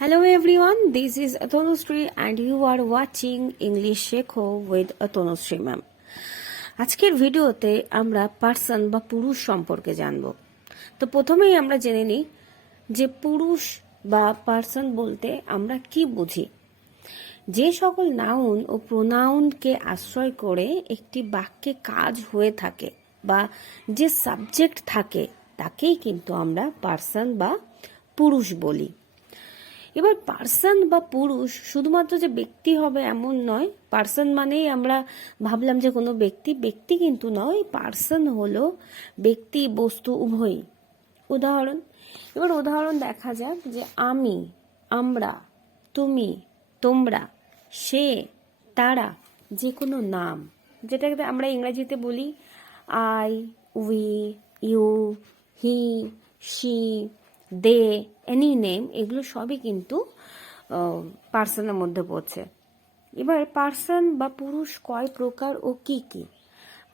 Hello everyone, this is Atonusri and you are watching English Shekho with Atonusri ma'am. আজকের ভিডিওতে আমরা person বা পুরুষ সম্পর্কে জানব। তো প্রথমেই আমরা জেনে নিই যে পুরুষ বা পার্সন বলতে আমরা কি বুঝি। যে সকল নাউন ও প্রোনাউনকে আশ্রয় করে একটি বাক্যে কাজ হয়ে থাকে বা যে সাবজেক্ট থাকে তাকেই কিন্তু আমরা পার্সন বা পুরুষ বলি। এবার পার্সন বা পুরুষ, শুধুমাত্র যে ব্যক্তি হবে এমন নয় পার্সন মানেই আমরা ভাবলাম যে কোনো ব্যক্তি ব্যক্তি কিন্তু নয় পার্সন হলো ব্যক্তি, বস্তু, উভয়ই। উদাহরণ, এবার উদাহরণ দেখা যাক যে আমি, আমরা, তুমি, তোমরা, সে, তারা যে কোনো নাম, যেটাকে আমরা ইংরেজিতে বলি I we you he she they any name এগুলো সবই কিন্তু পার্সনের মধ্যে পড়ছে। এবার পার্সন বা পুরুষ কয় প্রকার ও কি কি?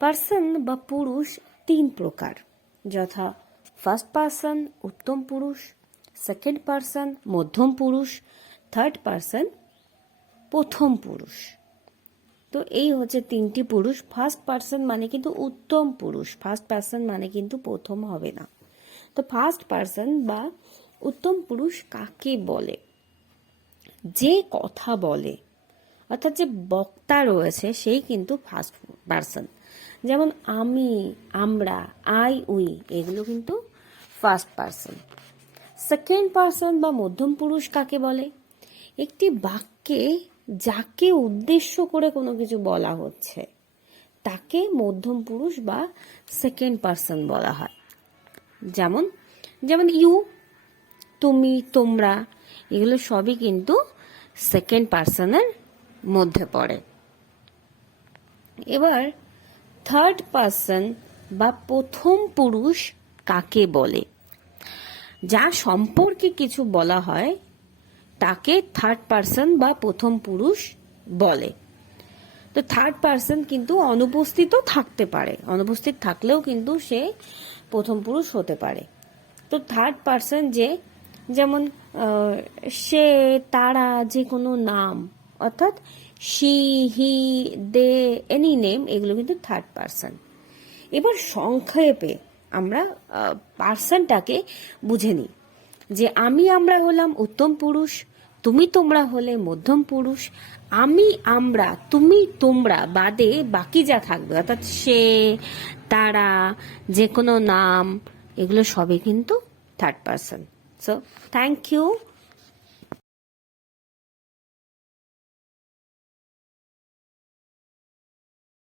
পার্সন বা পুরুষ তিন প্রকার। যথা ফার্স্ট পার্সন উত্তম পুরুষ সেকেন্ড পার্সন মধ্যম পুরুষ থার্ড পার্সন প্রথম পুরুষ। তো এই হচ্ছে তিনটি পুরুষ। ফার্স্ট পার্সন মানে কিন্তু উত্তম পুরুষ। ফার্স্ট পার্সন মানে কিন্তু প্রথম হবে না। তো ফার্স্ট পার্সন বা উত্তম পুরুষ কাকে বলে? যে কথা বলে, অর্থাৎ যে বক্তা রয়েছে সেই কিন্তু ফার্স্ট পার্সন যেমন আমি, আমরা আই উই এগুলো কিন্তু ফার্স্ট পার্সন সেকেন্ড পার্সন বা মধ্যম পুরুষ কাকে বলে? একটি বাক্যে যাকে উদ্দেশ্য করে কোনো কিছু বলা হচ্ছে, তাকে মধ্যম পুরুষ বা সেকেন্ড পার্সন বলা হয়। যেমন যেমন ইউ তুমি, তোমরা, এগুলো সবই কিন্তু সেকেন্ড পার্সনের মধ্যে পড়ে। এবার থার্ড পার্সন বা প্রথম পুরুষ কাকে বলে? যা সম্পর্কে কিছু বলা হয়, তাকে থার্ড পার্সন বা প্রথম পুরুষ বলে। তো থার্ড পার্সন কিন্তু অনুপস্থিতও থাকতে পারে। অনুপস্থিত থাকলেও কিন্তু সে প্রথম পুরুষ হতে পারে। তো থার্ড পার্সন যে, যেমন সে, তারা যে কোনো নাম, অর্থাৎ she he they any name এগুলো কিন্তু থার্ড পার্সন এবার সংক্ষেপে আমরা পার্সনটাকে বুঝে নিই। যে আমি আমরা হলাম উত্তম পুরুষ, তুমি তোমরা হলে মধ্যম পুরুষ, আমি আমরা, তুমি তোমরা বাদে বাকি যা থাকবে, অর্থাৎ সে তারা যে কোনো নাম এগুলো সবই কিন্তু third person so thank you